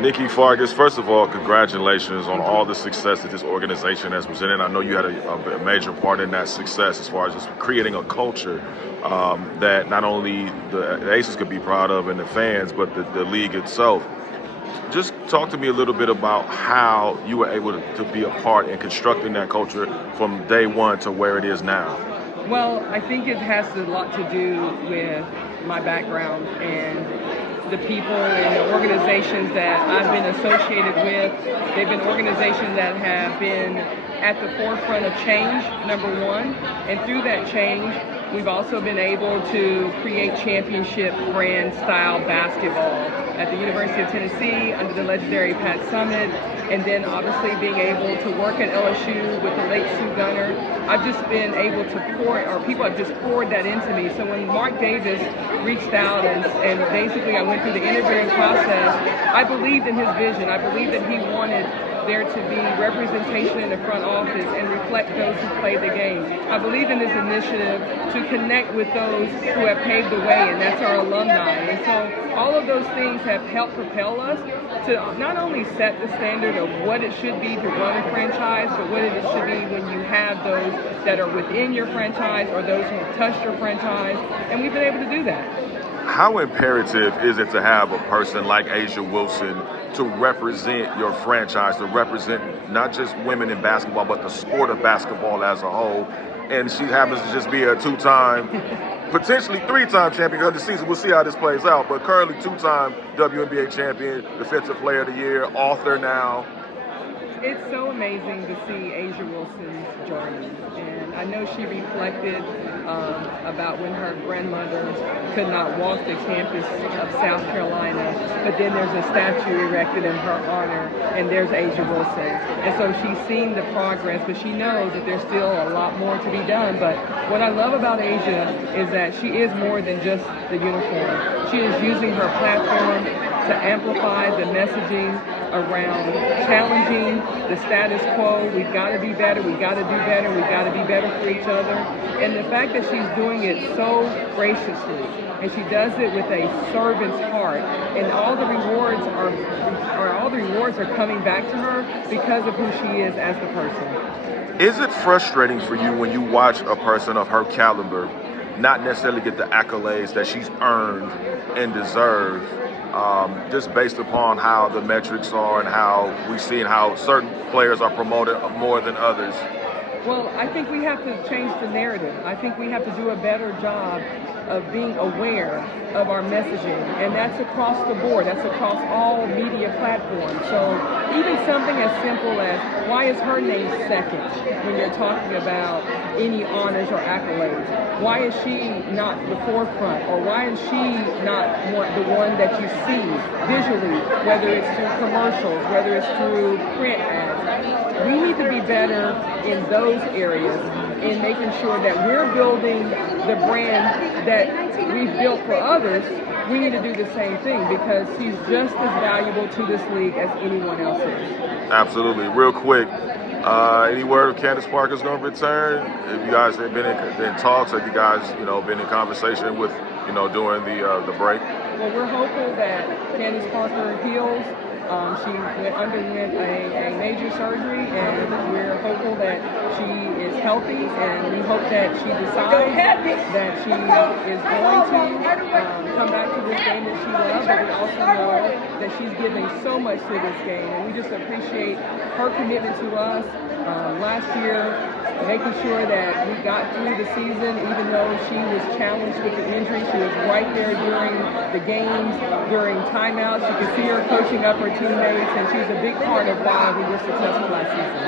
Nikki, Fargas, first of all, congratulations on all the success that this organization has presented. I know you had a major part in that success as far as just creating a culture that not only the Aces could be proud of and the fans, but the league itself. Just talk to me a little bit about how you were able to be a part in constructing that culture from day one to where it is now. Well, I think it has a lot to do with my background and the people and the organizations that I've been associated with. They've been organizations that have been at the forefront of change, number one. And through that change, we've also been able to create championship brand style basketball at the University of Tennessee under the legendary Pat Summitt, and then obviously being able to work at LSU with the late Sue Gunner. I've just been able to people have just poured that into me. So when Mark Davis reached out and basically I went through the interviewing process, I believed in his vision. I believed that he wanted there to be representation in the front office and reflect those who played the game. I believe in this initiative to connect with those who have paved the way, and that's our alumni. And so all of those things have helped propel us to not only set the standard of what it should be to run a franchise, but what it should be when you have those that are within your franchise or those who have touched your franchise, and we've been able to do that. How imperative is it to have a person like Asia Wilson to represent your franchise, to represent not just women in basketball, but the sport of basketball as a whole? And she happens to just be a two-time, potentially three-time champion of the season. We'll see how this plays out. But currently two-time WNBA champion, Defensive Player of the Year, author now. It's so amazing to see Asia Wilson's journey, and I know she reflected about when her grandmother could not walk the campus of South Carolina, but then there's a statue erected in her honor, and there's Asia Wilson. And so she's seen the progress, but she knows that there's still a lot more to be done. But what I love about Asia is that she is more than just the uniform. She is using her platform to amplify the messaging around challenging the status quo. We've got to be better. We've got to do better. We've got to be better for each other. And the fact that she's doing it so graciously, and she does it with a servant's heart, and all the rewards are coming back to her because of who she is as the person. Is it frustrating for you when you watch a person of her caliber not necessarily get the accolades that she's earned and deserved, just based upon how the metrics are and how we see and how certain players are promoted more than others? Well, I think we have to change the narrative. I think we have to do a better job of being aware of our messaging, and that's across the board. That's across all media platforms. So even something as simple as, why is her name second when you're talking about any honors or accolades? Why is she not the forefront, or why is she not the one that you see visually, whether it's through commercials, whether it's through print ads? We need to be better in those areas in making sure that we're building the brand that we've built for others. We need to do the same thing because she's just as valuable to this league as anyone else is. Absolutely. Real quick, any word if Candace Parker's going to return? If you guys have been in talks, have you guys been in conversation with during the break? Well, we're hopeful that Candace Parker heals. She underwent a major surgery, and we're hopeful that she is healthy, and we hope that she decides that she is going to come back to this game that she loves, but we also know that she's giving so much to this game, and we just appreciate her commitment to us last year, making sure that we got through the season even though she was challenged with the injury. She was right there during the games, during timeouts. You could see her coaching up her teammates, and she's a big part of why we were successful last season.